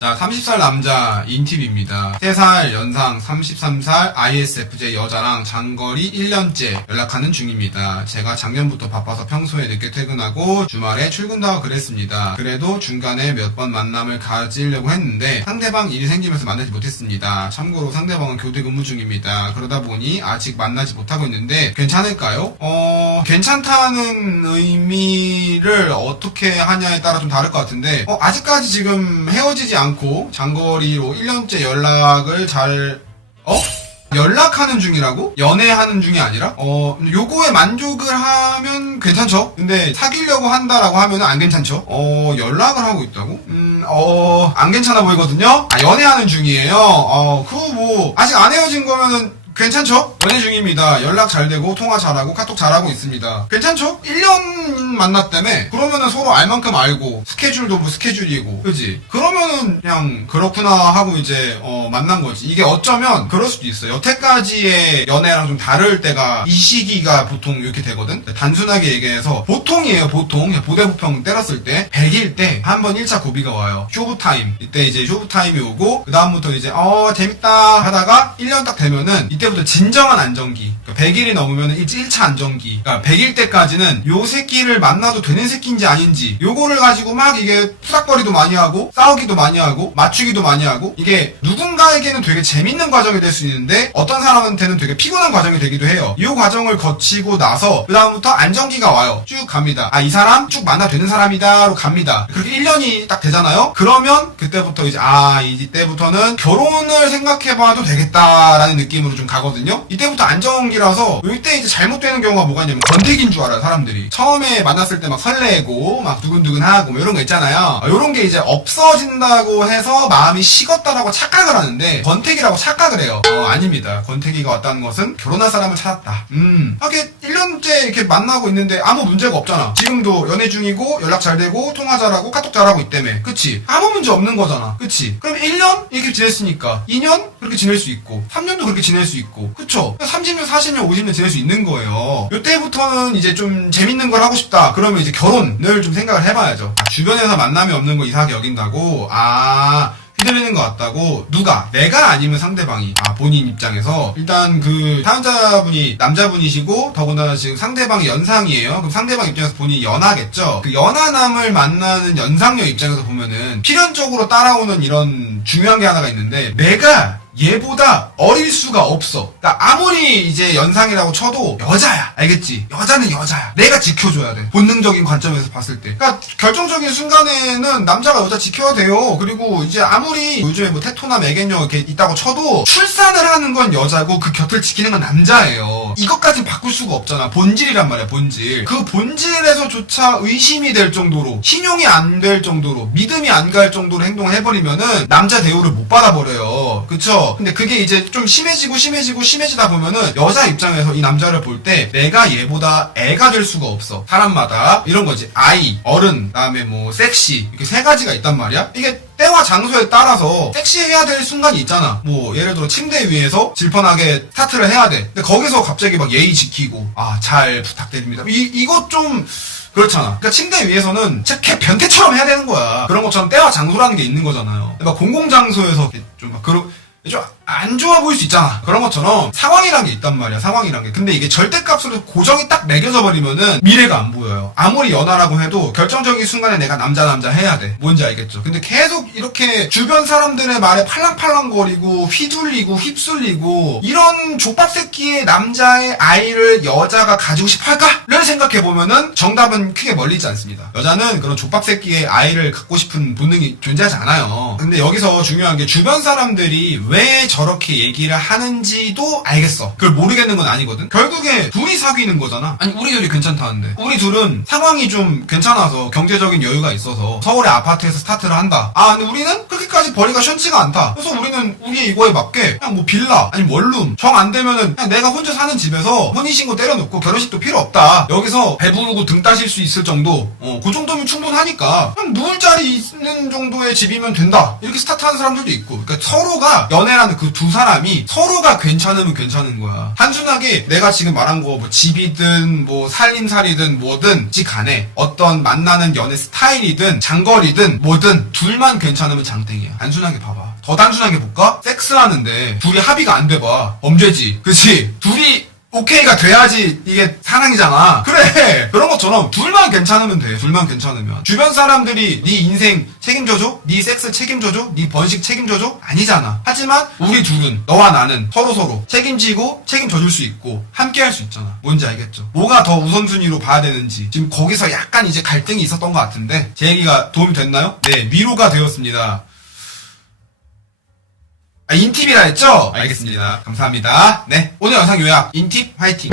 자, 30살 남자 인팁입니다. 3살 연상 33살 ISFJ 여자랑 장거리 1년째 연락하는 중입니다. 제가 작년부터 바빠서 평소에 늦게 퇴근하고 주말에 출근도 하고 그랬습니다. 그래도 중간에 몇 번 만남을 가지려고 했는데 상대방 일이 생기면서 만나지 못했습니다. 참고로 상대방은 교대 근무 중입니다. 그러다 보니 아직 만나지 못하고 있는데 괜찮을까요? 어, 괜찮다는 의미를 어떻게 하냐에 따라 좀 다를 것 같은데 어, 아직까지 지금 헤어지지 않고 장거리로 1년째 연락을 잘 어? 연락하는 중이라고? 연애하는 중이 아니라? 어, 요거에 만족을 하면 괜찮죠? 근데 사귀려고 한다라고 하면 안 괜찮죠? 어, 연락을 하고 있다고? 음, 어, 안 괜찮아 보이거든요? 아, 연애하는 중이에요? 어, 그거 뭐, 아직 안 헤어진 거면은 괜찮죠? 연애 중입니다. 연락 잘 되고, 통화 잘하고, 카톡 잘하고 있습니다. 괜찮죠? 1년 만났다며? 그러면은 서로 알 만큼 알고, 스케줄도 뭐 스케줄이고, 그지? 그러면은 그냥 그렇구나 하고 이제, 어, 만난 거지. 이게 어쩌면 그럴 수도 있어요. 여태까지의 연애랑 좀 다를 때가 이 시기가 보통 이렇게 되거든? 단순하게 얘기해서, 보통이에요, 보통. 보대부평 때렸을 때, 100일 때, 한 번 1차 고비가 와요. 쇼부타임. 이때 이제 쇼부타임이 오고, 그 다음부터 이제, 어, 재밌다 하다가, 1년 딱 되면은, 이때 부터 진정한 안정기. 그러니까 100일이 넘으면 1차 안정기. 그러니까 100일 때까지는 요 새끼를 만나도 되는 새끼인지 아닌지, 요거를 가지고 막 이게 푸닥거리도 많이 하고, 싸우기도 많이 하고, 맞추기도 많이 하고, 이게 누군가에게는 되게 재밌는 과정이 될 수 있는데, 어떤 사람한테는 되게 피곤한 과정이 되기도 해요. 이 과정을 거치고 나서, 그다음부터 안정기가 와요. 쭉 갑니다. 아, 이 사람 쭉 만나 되는 사람이다로 갑니다. 그렇게 1년이 딱 되잖아요? 그러면, 그때부터 이제, 아, 이때부터는 결혼을 생각해 봐도 되겠다라는 느낌으로 좀 가 거든요? 이때부터 안정기라서, 이때 이제 잘못되는 경우가 뭐가 있냐면, 권태기인 줄 알아요, 사람들이. 처음에 만났을 때 막 설레고, 막 두근두근하고, 뭐 이런 거 있잖아요. 이런 게 이제 없어진다고 해서 마음이 식었다라고 착각을 하는데, 권태기라고 착각을 해요. 어, 아닙니다. 권태기가 왔다는 것은 결혼할 사람을 찾았다. 음. 하게 1년째 이렇게 만나고 있는데 아무 문제가 없잖아. 지금도 연애 중이고, 연락 잘 되고, 통화 잘하고, 카톡 잘하고 있다며. 그치? 아무 문제 없는 거잖아. 그치? 그럼 1년? 이렇게 지냈으니까. 2년? 그렇게 지낼 수 있고. 3년도 그렇게 지낼 수 있고. 그쵸? 30년, 40년, 50년 지낼 수 있는 거예요. 요때부터는 이제 좀 재밌는 걸 하고 싶다. 그러면 이제 결혼을 좀 생각을 해봐야죠. 아, 주변에서 만남이 없는 거 이상하게 여긴다고? 아, 휘둘리는 것 같다고 누가 내가 아니면 상대방이 아 본인 입장에서 일단 그 사연자분이 남자분이시고 더군다나 지금 상대방이 연상이에요 그럼 상대방 입장에서 본인이 연하겠죠 그 연하남을 만나는 연상녀 입장에서 보면은 필연적으로 따라오는 이런 중요한 게 하나가 있는데 내가 얘보다 어릴 수가 없어. 그러니까 아무리 이제 연상이라고 쳐도 여자야. 알겠지? 여자는 여자야. 내가 지켜줘야 돼. 본능적인 관점에서 봤을 때. 그러니까 결정적인 순간에는 남자가 여자 지켜야 돼요. 그리고 이제 아무리 요즘에 뭐 테토나 매개녀 이렇게 있다고 쳐도 출산을 하는 건 여자고 그 곁을 지키는 건 남자예요. 이것까지 바꿀 수가 없잖아. 본질이란 말이야, 본질. 그 본질에서조차 의심이 될 정도로, 신용이 안 될 정도로, 믿음이 안 갈 정도로 행동을 해버리면은 남자 대우를 못 받아버려요. 그쵸? 근데 그게 이제 좀 심해지고 심해지고 심해지다 보면은 여자 입장에서 이 남자를 볼 때 내가 얘보다 애가 될 수가 없어. 사람마다 이런 거지. 아이, 어른, 그다음에 뭐 섹시 이렇게 세 가지가 있단 말이야. 이게 때와 장소에 따라서 섹시해야 될 순간이 있잖아. 뭐 예를 들어 침대 위에서 질펀하게 스타트를 해야 돼. 근데 거기서 갑자기 막 예의 지키고 아 잘 부탁드립니다. 이 이것 좀 그렇잖아. 그러니까 침대 위에서는 착해 변태처럼 해야 되는 거야. 그런 것처럼 때와 장소라는 게 있는 거잖아요. 막 공공장소에서 좀 막 그런 좀 안 좋아 보일 수 있잖아. 그런 것처럼 상황이란 게 있단 말이야. 상황이란 게. 근데 이게 절대값으로 고정이 딱 매겨져 버리면은 미래가 안 보여요. 아무리 연하라고 해도 결정적인 순간에 내가 남자 남자 해야 돼. 뭔지 알겠죠? 근데 계속 이렇게 주변 사람들의 말에 팔랑팔랑거리고 휘둘리고 휩쓸리고 이런 족밥 새끼의 남자의 아이를 여자가 가지고 싶어 할까를 생각해 보면은 정답은 크게 멀리지 않습니다. 여자는 그런 족밥 새끼의 아이를 갖고 싶은 본능이 존재하지 않아요. 근데 여기서 중요한 게 주변 사람들이 왜 저렇게 얘기를 하는지도 알겠어. 그걸 모르겠는 건 아니거든. 결국에 둘이 사귀는 거잖아. 아니 우리 둘이 괜찮다는데. 우리 둘은 상황이 좀 괜찮아서 경제적인 여유가 있어서 서울의 아파트에서 스타트를 한다. 아 근데 우리는 그렇게까지 벌이가 시원치가 않다. 그래서 우리는 우리의 이거에 맞게 그냥 뭐 빌라 아니 원룸 정 안 되면은 그냥 내가 혼자 사는 집에서 혼인신고 때려놓고 결혼식도 필요 없다. 여기서 배부르고 등 따실 수 있을 정도. 어, 그 정도면 충분하니까 그냥 누울 자리 있는 정도의 집이면 된다. 이렇게 스타트하는 사람들도 있고. 그러니까 서로가 연애 연애라는 그 두 사람이 서로가 괜찮으면 괜찮은 거야. 단순하게 내가 지금 말한 거 뭐 집이든 뭐 살림살이든 뭐든 지 간에 어떤 만나는 연애 스타일이든 장거리든 뭐든 둘만 괜찮으면 장땡이야. 단순하게 봐봐. 더 단순하게 볼까? 섹스하는데 둘이 합의가 안 돼봐. 범죄지. 그치? 둘이 오케이가 돼야지 이게 사랑이잖아. 그래. 그런 것처럼 둘만 괜찮으면 돼. 둘만 괜찮으면. 주변 사람들이 네 인생 책임져줘? 네 섹스 책임져줘? 네 번식 책임져줘? 아니잖아. 하지만 우리 둘은 너와 나는 서로 서로 책임지고 책임져줄 수 있고 함께 할 수 있잖아. 뭔지 알겠죠? 뭐가 더 우선순위로 봐야 되는지 지금 거기서 약간 이제 갈등이 있었던 것 같은데 제 얘기가 도움이 됐나요? 네, 위로가 되었습니다. 아, 인팁이라 했죠? 알겠습니다. 감사합니다. 네. 오늘 영상 요약. 인팁 화이팅!